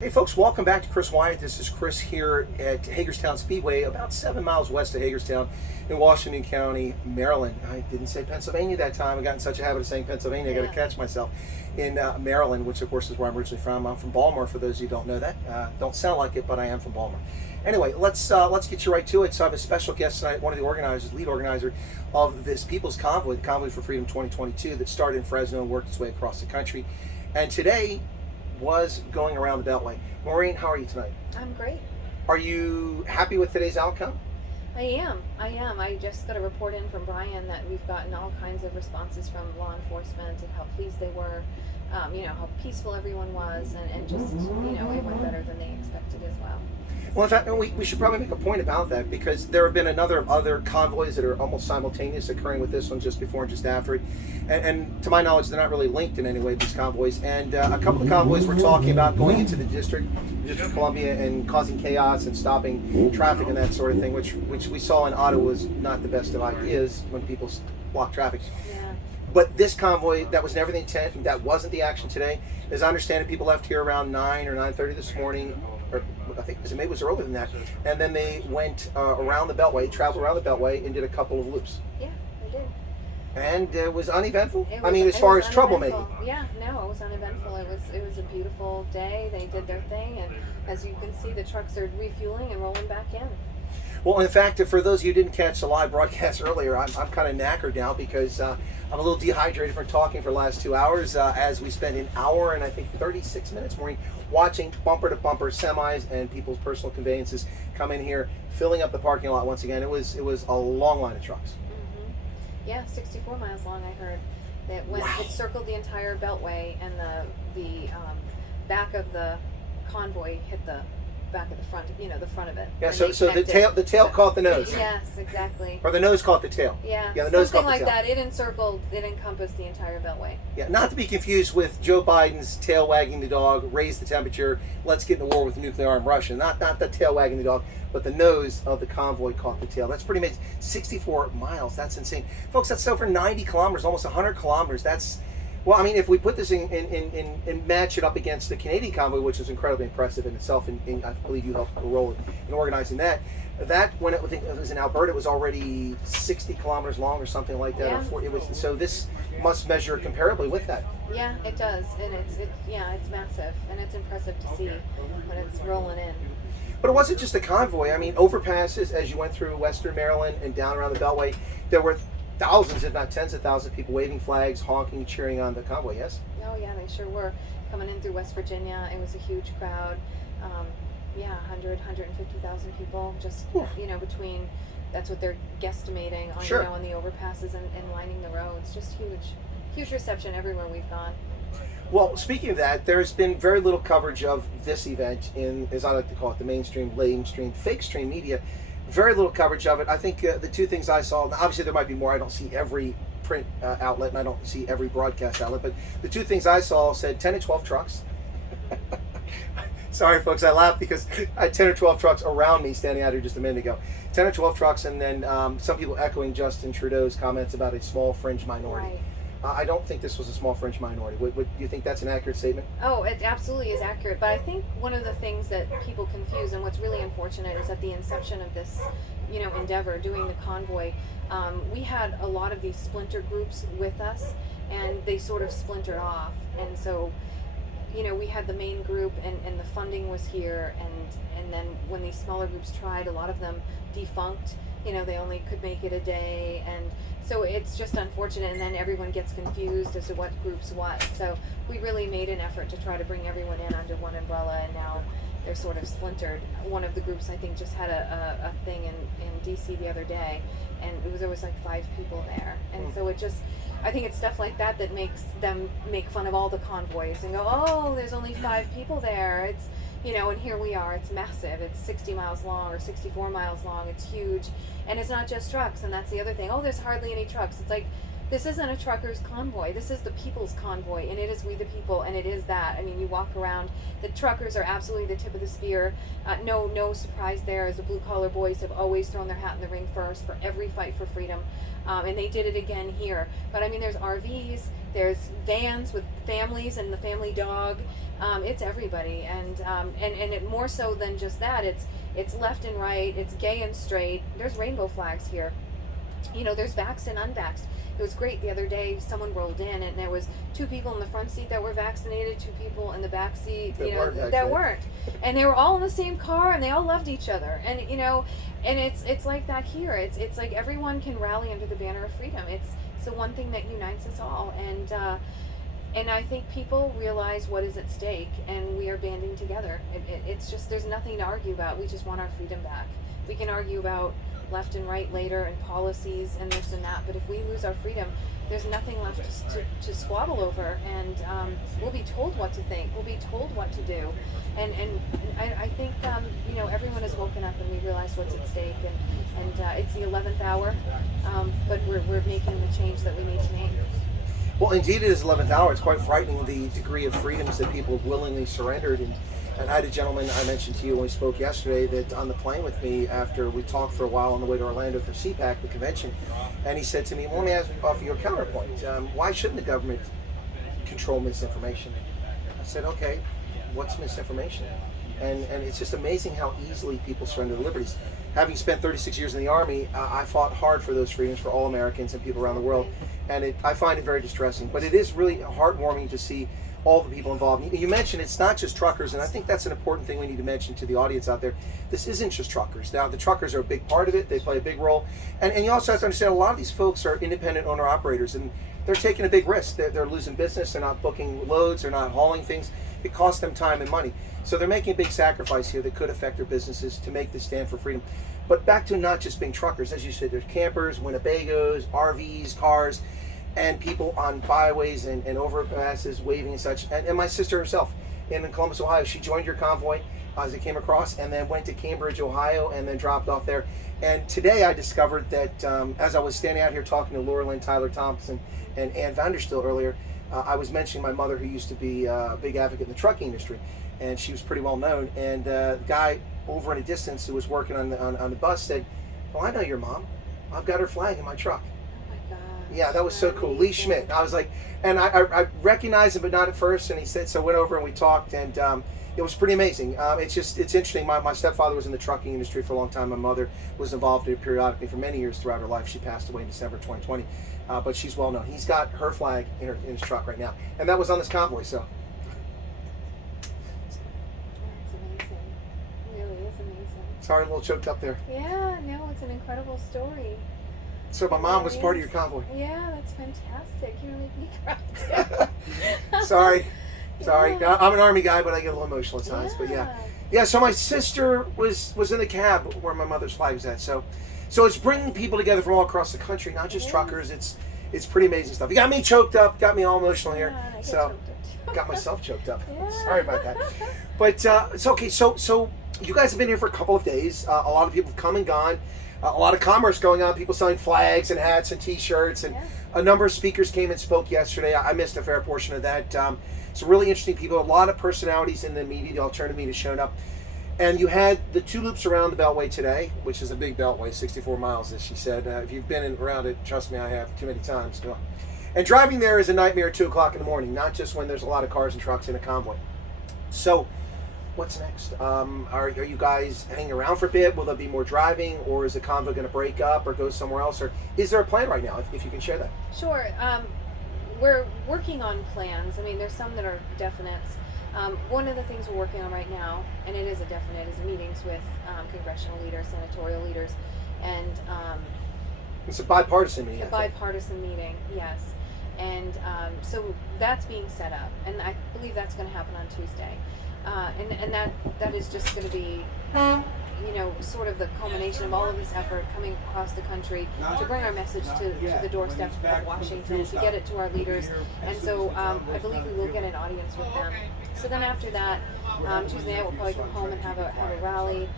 Hey folks, welcome back to Chris Wyatt. This is Chris here at Hagerstown Speedway, about 7 miles west of Hagerstown in Washington County, Maryland. I didn't say Pennsylvania that time. I got in such a habit of saying Pennsylvania, I got to catch myself. In Maryland, which of course is where I'm originally from. I'm from Baltimore, for those of you who don't know that. Don't sound like it, but I am from Baltimore. Anyway, let's get you right to it. So I have a special guest tonight, one of the organizers, lead organizer of this People's Convoy, the Convoy for Freedom 2022, that started in Fresno and worked its way across the country. And today was going around the Beltway. Maureen, how are you tonight? I'm great. Are you happy with today's outcome? I am. I just got a report in from Brian that we've gotten all kinds of responses from law enforcement and how pleased they were, how peaceful everyone was, and just, it went better than they expected as well. Well, in fact, we should probably make a point about that, because there have been other convoys that are almost simultaneous occurring with this one, just before and just after it. And to my knowledge, they're not really linked in any way, these convoys. And a couple of convoys were talking about going into the District of Columbia and causing chaos and stopping traffic and that sort of thing, which we saw in Ottawa was not the best of ideas when people block traffic. Yeah. But this convoy, that was never the intent, that wasn't the action today. As I understand it, people left here around 9 or 9:30 this morning, or I think maybe it was earlier than that, and then they went around the Beltway, traveled around the Beltway, and did a couple of loops. Yeah, they did. And it was uneventful. As far as troublemaking. Yeah, no, it was uneventful. It was a beautiful day. They did their thing, and as you can see, the trucks are refueling and rolling back in. Well, in fact, for those of you who didn't catch the live broadcast earlier, I'm kind of knackered now, because I'm a little dehydrated from talking for the last 2 hours, as we spent an hour and I think 36 minutes, Maureen, watching bumper to bumper semis and people's personal conveyances come in here, filling up the parking lot once again. It was a long line of trucks. Mm-hmm. Yeah, 64 miles long, I heard. It circled the entire Beltway, and the back of the convoy hit the back of the front, the front of it. Yeah, so the tail caught the nose. Yes, exactly. Or the nose caught the tail. Yeah, the nose something caught like the tail. that. It encompassed the entire Beltway. Yeah, not to be confused with Joe Biden's tail wagging the dog, raise the temperature, let's get in the war with nuclear armed Russia. Not the tail wagging the dog, but the nose of the convoy caught the tail. That's pretty amazing. 64 miles, that's insane. Folks, that's over 90 kilometers, almost 100 kilometers. That's, well, I mean, if we put this in match it up against the Canadian convoy, which is incredibly impressive in itself, and I believe you helped a role in organizing that. That, when it was in Alberta, it was already 60 kilometers long or something like that. Yeah. Or 40, so this must measure comparably with that. Yeah, it does, and it's massive, and it's impressive to see when it's rolling in. But it wasn't just a convoy. I mean, overpasses as you went through Western Maryland and down around the Beltway, there were thousands, if not tens of thousands of people waving flags, honking, cheering on the convoy, yes? Oh yeah, they sure were. Coming in through West Virginia, it was a huge crowd. 150,000 people, just, between, that's what they're guesstimating on, Sure. On the overpasses and lining the roads. Just huge reception everywhere we've gone. Well, speaking of that, there's been very little coverage of this event in, as I like to call it, the mainstream, lamestream, fake stream media. Very little coverage of it. I think the two things I saw, obviously there might be more, I don't see every print outlet and I don't see every broadcast outlet, but the two things I saw said 10 to 12 trucks. Sorry folks, I laughed because I had 10 or 12 trucks around me standing out here just a minute ago. 10 or 12 trucks, and then some people echoing Justin Trudeau's comments about a small fringe minority. Right. I don't think this was a small fringe minority. Do you think that's an accurate statement? Oh, it absolutely is accurate. But I think one of the things that people confuse, and what's really unfortunate, is at the inception of this, endeavor, doing the convoy, we had a lot of these splinter groups with us, and they sort of splintered off. And so, we had the main group, and the funding was here, and then when these smaller groups tried, a lot of them defunct. They only could make it a day, and so it's just unfortunate, and then everyone gets confused as to what group's what. So we really made an effort to try to bring everyone in under one umbrella, and now they're sort of splintered. One of the groups, I think, just had a thing in DC the other day, and there was like 5 people there, and so I think it's stuff like that that makes them make fun of all the convoys and go, oh, there's only 5 people there. It's, and here we are, it's massive. It's 60 miles long or 64 miles long. It's huge. And it's not just trucks. And that's the other thing. Oh, there's hardly any trucks. It's like, this isn't a trucker's convoy. This is the people's convoy, and it is we the people, and it is that. I mean, you walk around, the truckers are absolutely the tip of the spear. No surprise there, as the blue-collar boys have always thrown their hat in the ring first for every fight for freedom, and they did it again here. But I mean, there's RVs, There's vans with families and the family dog. It's everybody, and it more so than just that. It's left and right. It's gay and straight. There's rainbow flags here. You know, there's vaxxed and unvaxxed. It was great the other day. Someone rolled in, and there was 2 people in the front seat that were vaccinated, 2 people in the back seat, that weren't, and they were all in the same car, and they all loved each other. And and it's like that here. It's like everyone can rally under the banner of freedom. It's the one thing that unites us all, and I think people realize what is at stake, and we are banding together. It's just, there's nothing to argue about. We just want our freedom back. We can argue about left and right later and policies and this and that, but if we lose our freedom, there's nothing left to squabble over, and we'll be told what to think, we'll be told what to do, and I think everyone has woken up and we realize what's at stake, and it's the 11th hour, but we're making the change that we need to make. Well, indeed, it is 11th hour. It's quite frightening, the degree of freedoms that people have willingly surrendered. And I had a gentleman I mentioned to you when we spoke yesterday that on the plane with me after we talked for a while on the way to Orlando for CPAC, the convention, and he said to me, well, let me offer you a counterpoint. Why shouldn't the government control misinformation? I said, okay, what's misinformation? And it's just amazing how easily people surrender their liberties. Having spent 36 years in the Army, I fought hard for those freedoms for all Americans and people around the world, and I find it very distressing. But it is really heartwarming to see all the people involved. You mentioned it's not just truckers, and I think that's an important thing we need to mention to the audience out there. This isn't just truckers. Now, the truckers are a big part of it. They play a big role. And you also have to understand a lot of these folks are independent owner-operators, and they're taking a big risk. They're losing business. They're not booking loads. They're not hauling things. It costs them time and money. So they're making a big sacrifice here that could affect their businesses to make this stand for freedom. But back to not just being truckers. As you said, there's campers, Winnebagos, RVs, cars, and people on byways and overpasses waving and such. And my sister herself in Columbus, Ohio, she joined your convoy as it came across, and then went to Cambridge, Ohio, and then dropped off there. And today I discovered that as I was standing out here talking to Laura Lynn Tyler Thompson and Ann Vanderstill earlier, I was mentioning my mother, who used to be a big advocate in the trucking industry, and she was pretty well known. And the guy over in a distance who was working on the bus said, well, I know your mom. I've got her flag in my truck. Yeah, that was so cool. Lee Schmidt. I was like, and I recognized him, but not at first. And he said, so I went over and we talked, and it was pretty amazing. It's interesting. My stepfather was in the trucking industry for a long time. My mother was involved in it periodically for many years throughout her life. She passed away in December 2020, but she's well known. He's got her flag in his truck right now, and that was on this convoy. So. That's amazing. It really is amazing. Sorry, a little choked up there. Yeah, no, it's an incredible story. So my mom was part of your convoy. Yeah, that's fantastic. You're gonna make me cry. Sorry. Yeah. Now, I'm an Army guy, but I get a little emotional at times. But yeah. So my sister was in the cab where my mother's flag was at. So it's bringing people together from all across the country, not just truckers. It's pretty amazing stuff. You got me choked up, got me all emotional here. I So got myself choked up. Yeah. Sorry about that. But it's okay. So you guys have been here for a couple of days. A lot of people have come and gone. A lot of commerce going on, people selling flags and hats and t-shirts, and a number of speakers came and spoke yesterday. I missed a fair portion of that. Some really interesting people, a lot of personalities in the media, the alternative media showed up. And you had the 2 loops around the Beltway today, which is a big Beltway, 64 miles, as she said. If you've been around it, trust me, I have too many times. And driving there is a nightmare at 2 o'clock in the morning, not just when there's a lot of cars and trucks in a convoy. So, what's next? Are you guys hanging around for a bit? Will there be more driving, or is the convoy going to break up or go somewhere else? Or is there a plan right now, if you can share that? Sure. We're working on plans. I mean, there's some that are definites. One of the things we're working on right now, and it is a definite, is meetings with congressional leaders, senatorial leaders, and it's a bipartisan meeting. A bipartisan meeting, yes. And so that's being set up, and I believe that's going to happen on Tuesday. And that is just going to be, sort of the culmination of all of this effort coming across the country to bring our message to the doorstep of Washington, to get it to our leaders. And so I believe we will get an audience with them. So then after that, Tuesday night we'll probably go home and have a rally.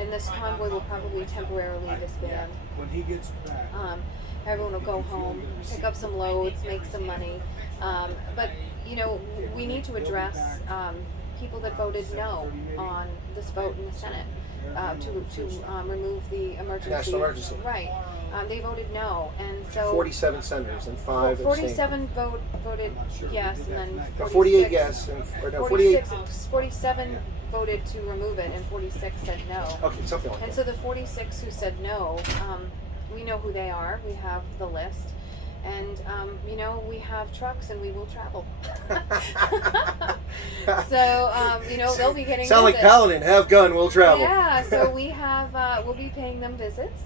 And this convoy will probably temporarily disband. When he gets back. Everyone will go home, pick up some loads, make some money. But, we need to address people that voted no on this vote in the Senate to remove the emergency. National emergency. Right. They voted no, and so 47 senators and 5 abstained. 47 voted yes, and then 48 yes, or no, 48. 47 voted to remove it, and 46 said no. Okay, something like And that. so the 46 who said no, we know who they are. We have the list. And, you know, we have trucks and we will travel. So, you know, they'll be getting Sound visits. like Paladin, have gun, we'll travel. Yeah, so we have, we'll be paying them visits,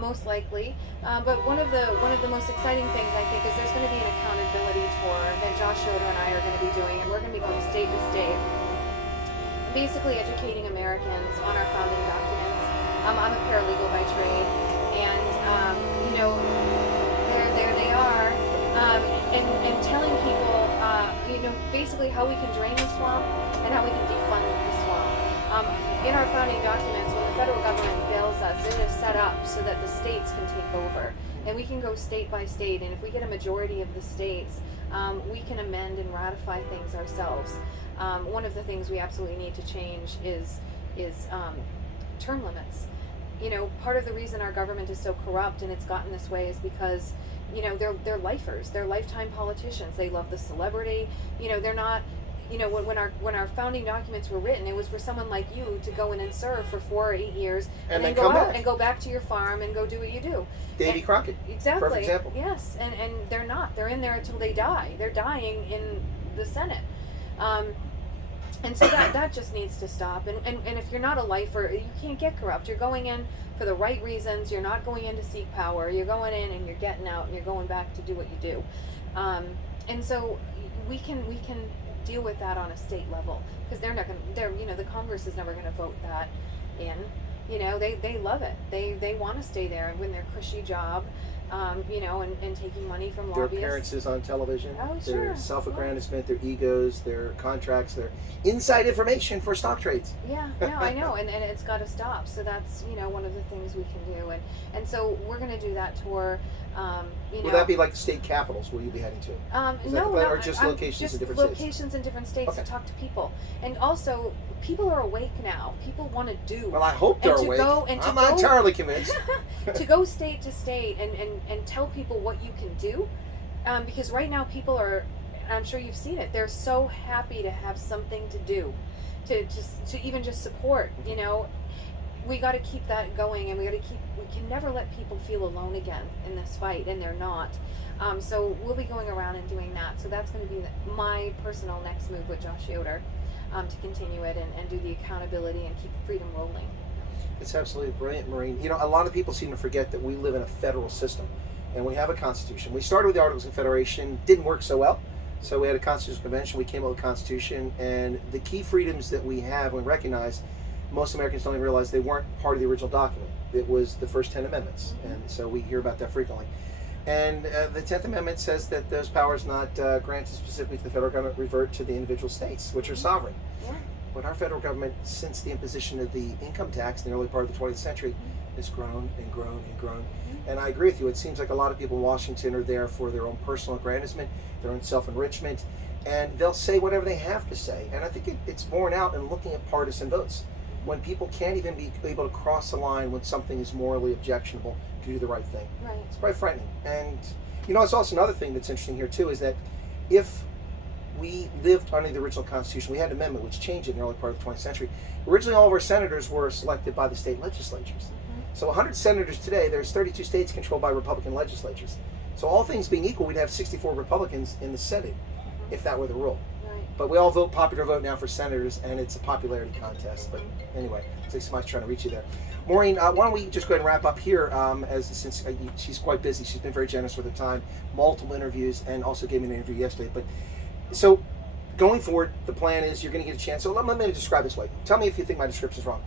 most likely. But one of the most exciting things, I think, is there's going to be an accountability tour that Josh Yoder and I are going to be doing, and we're going to be going state to state, basically educating Americans on our founding documents. I'm a paralegal by trade, and, you know, there they are, and telling people, you know, basically how we can drain the swamp and how we can defund the swamp. In our founding documents, when the federal government fails us, it is set up so that the states can take over, and we can go state by state, and if we get a majority of the states, we can amend and ratify things ourselves. One of the things we absolutely need to change is term limits. You know, part of the reason our government is so corrupt and it's gotten this way is because, you know, they're lifers, they're lifetime politicians. They love the celebrity. You know, they're not. You know, when our founding documents were written, it was for someone like you to go in and serve for 4 or 8 years, and then go come out back and go back to your farm and go do what you do. Davy Crockett. Exactly. Perfect example. Yes, and they're not. They're in there until they die. They're dying in the Senate. And so that just needs to stop. And if you're not a lifer, you can't get corrupt. You're going in for the right reasons. You're not going in to seek power. You're going in and you're getting out and you're going back to do what you do. And so we can deal with that on a state level, because you know, the Congress is never going to vote that in. You know, they love it. They want to stay there and win their cushy job, you know, and taking money from Their lobbyists. appearances on television, Oh, their sure. self-aggrandizement, their egos, their contracts, their inside information for stock trades. Yeah, no, I know, and it's got to stop. So that's, you know, one of the things we can do, and so we're going to do that tour. You know, Will that be like the state capitals? Will you be heading to? Is that no, the plan, no, or just locations in different states? Locations in different states Okay. to talk to people, and also people are awake now. People want to do. Well, I hope they're and to awake. go and to I'm go, not entirely convinced. to go state to state and tell people what you can do, because right now people are, I'm sure you've seen it, they're so happy to have something to do, to even just support. You know, we got to keep that going, and we can never let people feel alone again in this fight, and they're not. So we'll be going around and doing that. So that's going to be my personal next move with Josh Yoder, to continue it and do the accountability and keep freedom rolling. It's absolutely brilliant, Maureen. You know, a lot of people seem to forget that we live in a federal system, and we have a constitution. We started with the Articles of Confederation, didn't work so well, so we had a constitutional convention. We came up with a constitution, and the key freedoms that we have and recognize, most Americans don't even realize they weren't part of the original document. It was the first 10 amendments, and so we hear about that frequently. And the 10th Amendment says that those powers not granted specifically to the federal government revert to the individual states, which are sovereign. Yeah. But our federal government, since the imposition of the income tax in the early part of the 20th century, has grown and grown and grown. And I agree with you. It seems like a lot of people in Washington are there for their own personal aggrandizement, their own self-enrichment, and they'll say whatever they have to say. And I think it's borne out in looking at partisan votes, when people can't even be able to cross the line when something is morally objectionable to do the right thing. Right. It's quite frightening. And, you know, it's also another thing that's interesting here, too, is that if we lived under the original Constitution, we had an amendment which changed it in the early part of the 20th century. Originally, all of our senators were selected by the state legislatures. So 100 senators today, there's 32 states controlled by Republican legislatures. So all things being equal, we'd have 64 Republicans in the Senate, if that were the rule. Right. But we all vote popular vote now for senators, and it's a popularity contest. But anyway, it's like somebody's trying to reach you there. Maureen, why don't we just go ahead and wrap up here, since she's quite busy. She's been very generous with her time, multiple interviews, and also gave me an interview yesterday. But so going forward, the plan is you're going to get a chance. So let me describe it this way. Tell me if you think my description is wrong.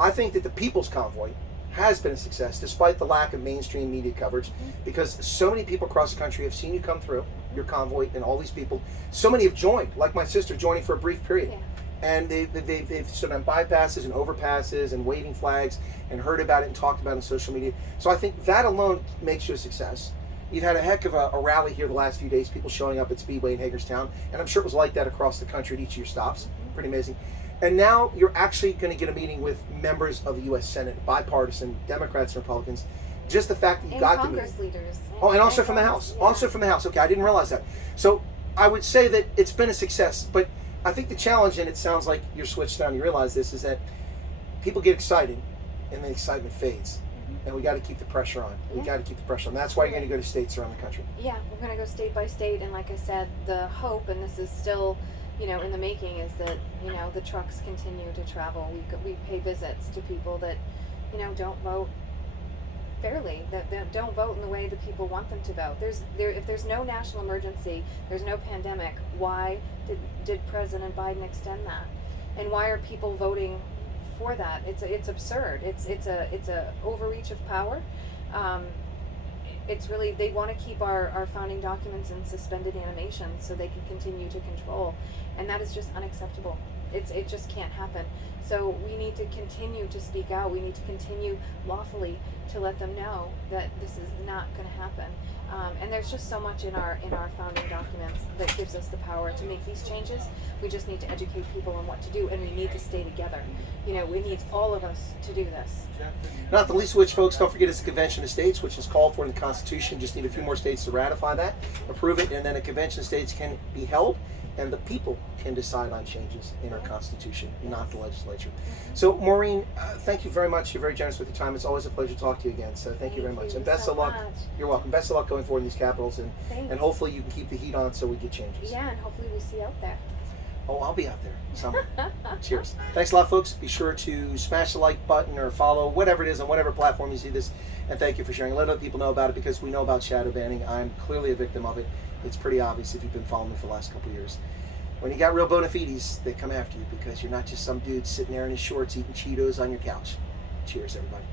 I think that the People's Convoy has been a success despite the lack of mainstream media coverage, because so many people across the country have seen you come through, your convoy, and all these people. So many have joined, like my sister joining for a brief period. Yeah. And they've stood on bypasses and overpasses and waving flags and heard about it and talked about it on social media. So I think that alone makes you a success. You've had a heck of a rally here the last few days, people showing up at Speedway in Hagerstown, and I'm sure it was like that across the country at each of your stops. Pretty amazing. And now you're actually going to get a meeting with members of the U.S. Senate, bipartisan, Democrats and Republicans, just the fact that you And got Congress the meeting. leaders. Oh, and also from the House. Yeah. Also from the House. Okay, I didn't realize that. So I would say that it's been a success, but I think the challenge, and it sounds like you're switched on, you realize this, is that people get excited and the excitement fades. And we got to keep the pressure on. We got to keep the pressure on. That's why you're going to go to states around the country. Yeah, we're going to go state by state, and like I said, the hope, and this is still, in the making, is that, the trucks continue to travel. We pay visits to people that, don't vote fairly, that don't vote in the way that people want them to vote. If there's no national emergency, there's no pandemic, why did President Biden extend that? And why are people voting for that? It's absurd. It's a overreach of power. It's really, they want to keep our founding documents in suspended animation so they can continue to control, and that is just unacceptable. It just can't happen. So we need to continue to speak out. We need to continue lawfully to let them know that this is not going to happen. And there's just so much in our founding documents that gives us the power to make these changes. We just need to educate people on what to do, and we need to stay together. It needs all of us to do this. Not the least of which, folks, don't forget it's the Convention of States, which is called for in the Constitution. Just need a few more states to ratify that, approve it, and then a Convention of States can be held, and the people can decide on changes in our Constitution, not the legislature. So, Maureen, thank you very much. You're very generous with your time. It's always a pleasure to talk to you again. So thank you very much. And best so of luck. much. You're welcome. Best of luck going forward in these capitals, and Thanks. hopefully you can keep the heat on so we get changes. Yeah, and hopefully we see you out there. Oh, I'll be out there somewhere. Cheers. Thanks a lot, folks. Be sure to smash the like button or follow, whatever it is, on whatever platform you see this. And thank you for sharing. Let other people know about it, because we know about shadow banning. I'm clearly a victim of it. It's pretty obvious if you've been following me for the last couple of years. When you got real bona fides, they come after you, because you're not just some dude sitting there in his shorts eating Cheetos on your couch. Cheers, everybody.